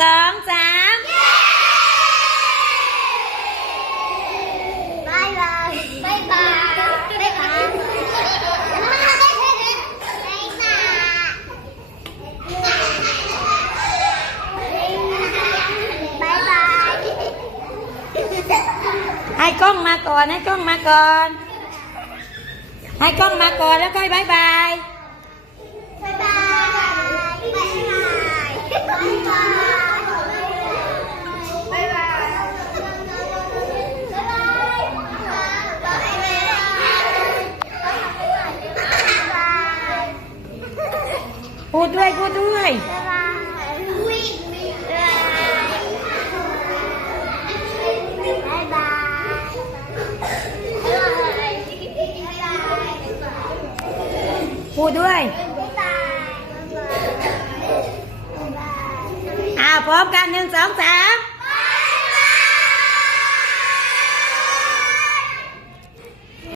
สองสามบายบายบายบายบายบายให้กล้องมาก่อนให้กล้องมาก่อนให้กล้องมาก่อนแล้วค่อยบายบายบายบายบายบายบายบายพูดด้วยพูดด้วยพูดด้วยพร้อมกัน1 2 3